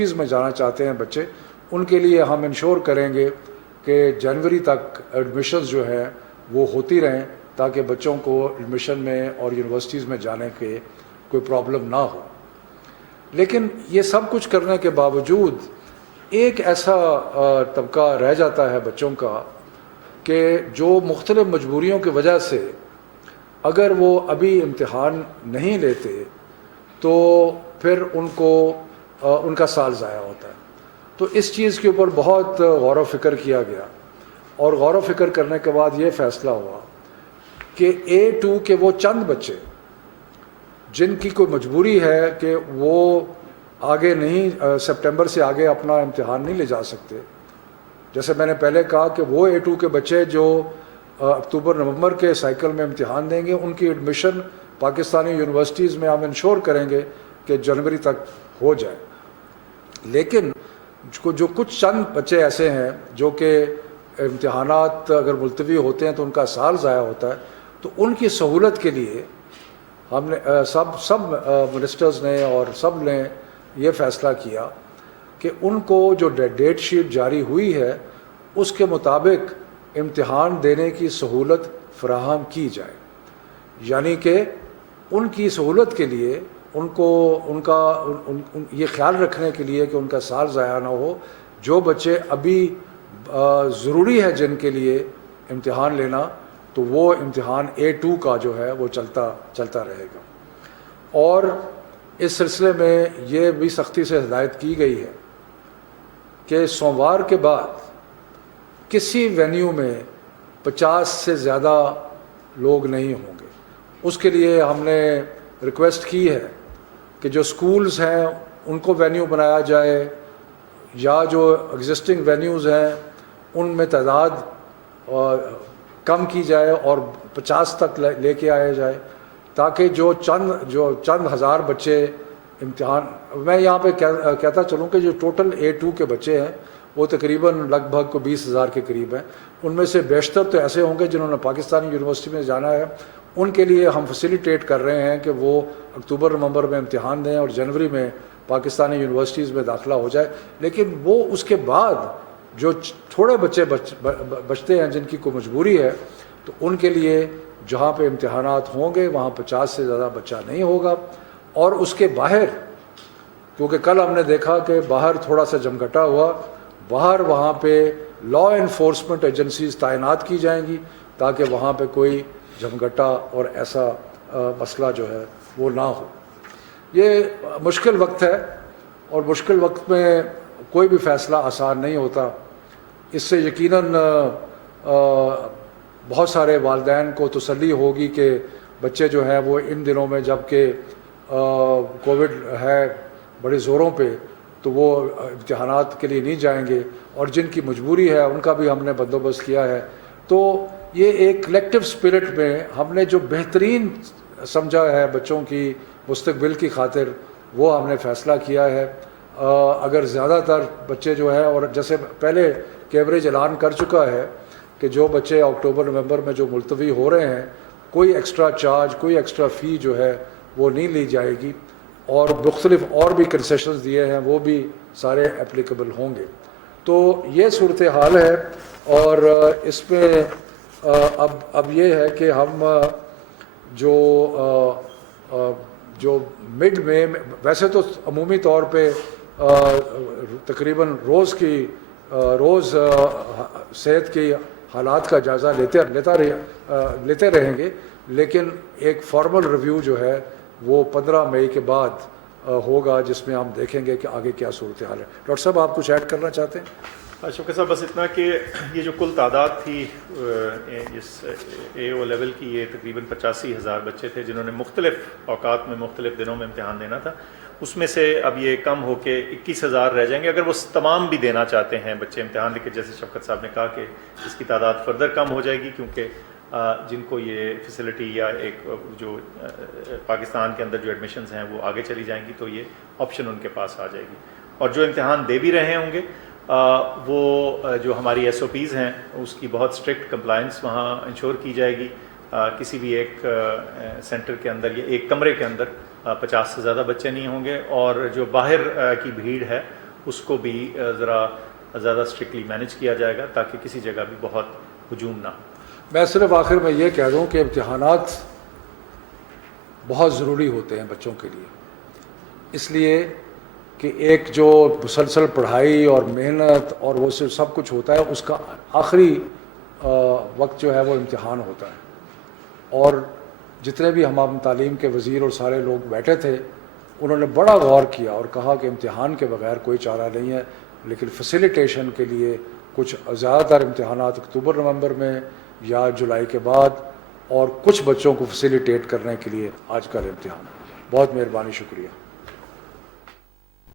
چیز میں جانا چاہتے ہیں بچے، ان کے لیے ہم انشور کریں گے کہ جنوری تک ایڈمیشنز جو ہیں وہ ہوتی رہیں، تاکہ بچوں کو ایڈمیشن میں اور یونیورسٹیز میں جانے کے کوئی پرابلم نہ ہو۔ لیکن یہ سب کچھ کرنے کے باوجود ایک ایسا طبقہ رہ جاتا ہے بچوں کا کہ جو مختلف مجبوریوں کی وجہ سے اگر وہ ابھی امتحان نہیں لیتے تو پھر ان کا سال ضائع ہوتا ہے۔ تو اس چیز کے اوپر بہت غور و فکر کیا گیا، اور غور و فکر کرنے کے بعد یہ فیصلہ ہوا کہ A2 کے وہ چند بچے جن کی کوئی مجبوری ہے کہ وہ آگے نہیں، سپٹمبر سے آگے اپنا امتحان نہیں لے جا سکتے، جیسے میں نے پہلے کہا کہ وہ A2 کے بچے جو اکتوبر نومبر کے سائیکل میں امتحان دیں گے، ان کی ایڈمیشن پاکستانی یونیورسٹیز میں ہم انشور کریں گے کہ جنوری تک ہو جائے۔ لیکن جو کچھ چند بچے ایسے ہیں جو کہ امتحانات اگر ملتوی ہوتے ہیں تو ان کا سال ضائع ہوتا ہے، تو ان کی سہولت کے لیے ہم نے سب منسٹرز نے اور سب نے یہ فیصلہ کیا کہ ان کو جو ڈیٹ شیٹ جاری ہوئی ہے اس کے مطابق امتحان دینے کی سہولت فراہم کی جائے، یعنی کہ ان کی سہولت کے لیے یہ خیال رکھنے کے لیے کہ ان کا سال ضائع نہ ہو، جو بچے ابھی ضروری ہے جن کے لیے امتحان لینا، تو وہ امتحان A2 کا جو ہے وہ چلتا رہے گا۔ اور اس سلسلے میں یہ بھی سختی سے ہدایت کی گئی ہے کہ سوموار کے بعد کسی وینیو میں 50 سے زیادہ لوگ نہیں ہوں گے۔ اس کے لیے ہم نے ریکویسٹ کی ہے کہ جو سکولز ہیں ان کو وینیو بنایا جائے، یا جو ایگزسٹنگ وینیوز ہیں ان میں تعداد کم کی جائے اور 50 تک لے کے آیا جائے، تاکہ جو چند ہزار بچے امتحان، میں یہاں پہ کہتا چلوں کہ جو ٹوٹل A2 کے بچے ہیں وہ تقریباً لگ بھگ 20,000 کے قریب ہیں، ان میں سے بیشتر تو ایسے ہوں گے جنہوں نے پاکستانی یونیورسٹی میں جانا ہے، ان کے لیے ہم فیسیلیٹیٹ کر رہے ہیں کہ وہ اکتوبر نومبر میں امتحان دیں اور جنوری میں پاکستانی یونیورسٹیز میں داخلہ ہو جائے۔ لیکن وہ اس کے بعد جو تھوڑے بچے بچتے ہیں جن کی کوئی مجبوری ہے، تو ان کے لیے جہاں پہ امتحانات ہوں گے وہاں 50 سے زیادہ بچہ نہیں ہوگا۔ اور اس کے باہر، کیونکہ کل ہم نے دیکھا کہ باہر تھوڑا سا جمگھٹا ہوا، باہر وہاں پہ لا انفورسمنٹ ایجنسیز تعینات کی جائیں گی تاکہ وہاں پہ کوئی جمگھٹا اور ایسا مسئلہ جو ہے وہ نہ ہو۔ یہ مشکل وقت ہے، اور مشکل وقت میں کوئی بھی فیصلہ آسان نہیں ہوتا۔ اس سے یقیناً بہت سارے والدین کو تسلی ہوگی کہ بچے جو ہیں وہ ان دنوں میں، جب کہ کووڈ ہے بڑے زوروں پہ، تو وہ امتحانات کے لیے نہیں جائیں گے، اور جن کی مجبوری ہے ان کا بھی ہم نے بندوبست کیا ہے۔ تو یہ ایک کلیکٹیو اسپرٹ میں ہم نے جو بہترین سمجھا ہے بچوں کی مستقبل کی خاطر، وہ ہم نے فیصلہ کیا ہے۔ اگر زیادہ تر بچے جو ہیں، اور جیسے پہلے کیوریج اعلان کر چکا ہے کہ جو بچے اکتوبر نومبر میں جو ملتوی ہو رہے ہیں، کوئی ایکسٹرا چارج، کوئی ایکسٹرا فی جو ہے وہ نہیں لی جائے گی، اور مختلف اور بھی کنسیشنز دیے ہیں وہ بھی سارے اپلیکیبل ہوں گے۔ تو یہ صورتحال ہے، اور اس میں اب یہ ہے کہ ہم جو مڈ میں، ویسے تو عمومی طور پہ تقریباً روز صحت کی حالات کا جائزہ لیتے رہیں گے، لیکن ایک فارمل ریویو جو ہے وہ 15 مئی کے بعد ہوگا، جس میں ہم دیکھیں گے کہ آگے کیا صورتحال ہے۔ ڈاکٹر صاحب آپ کچھ ایڈ کرنا چاہتے ہیں؟ شوکت صاحب بس اتنا کہ یہ جو کل تعداد تھی اس AO لیول کی، یہ تقریباً 85,000 بچے تھے جنہوں نے مختلف اوقات میں مختلف دنوں میں امتحان دینا تھا۔ اس میں سے اب یہ کم ہو کے 21,000 رہ جائیں گے، اگر وہ تمام بھی دینا چاہتے ہیں بچے امتحان لے کے، جیسے شوکت صاحب نے کہا کہ اس کی تعداد فردر کم ہو جائے گی، کیونکہ جن کو یہ فیسلٹی یا ایک جو پاکستان کے اندر جو ایڈمیشنز ہیں وہ آگے چلی جائیں گی، تو یہ آپشن ان کے پاس آ جائے گی۔ اور جو امتحان دے بھی رہے ہوں گے، وہ جو ہماری SOPs ہیں اس کی بہت اسٹرکٹ کمپلائنس وہاں انشور کی جائے گی۔ کسی بھی ایک سینٹر کے اندر یا ایک کمرے کے اندر 50 سے زیادہ بچے نہیں ہوں گے، اور جو باہر کی بھیڑ ہے اس کو بھی ذرا زیادہ اسٹرکٹلی مینیج کیا جائے گا تاکہ کسی جگہ بھی بہت ہجوم نہ ہو. میں صرف آخر میں یہ کہہ دوں کہ امتحانات بہت ضروری ہوتے ہیں بچوں کے لیے، اس لیے کہ ایک جو مسلسل پڑھائی اور محنت اور وہ سب کچھ ہوتا ہے، اس کا آخری وقت جو ہے وہ امتحان ہوتا ہے. اور جتنے بھی ہم تعلیم کے وزیر اور سارے لوگ بیٹھے تھے، انہوں نے بڑا غور کیا اور کہا کہ امتحان کے بغیر کوئی چارہ نہیں ہے، لیکن فیسیلیٹیشن کے لیے کچھ زیادہ تر امتحانات اکتوبر نومبر میں یا جولائی کے بعد، اور کچھ بچوں کو فیسیلیٹیٹ کرنے کے لیے آج کل امتحان. بہت مہربانی، شکریہ.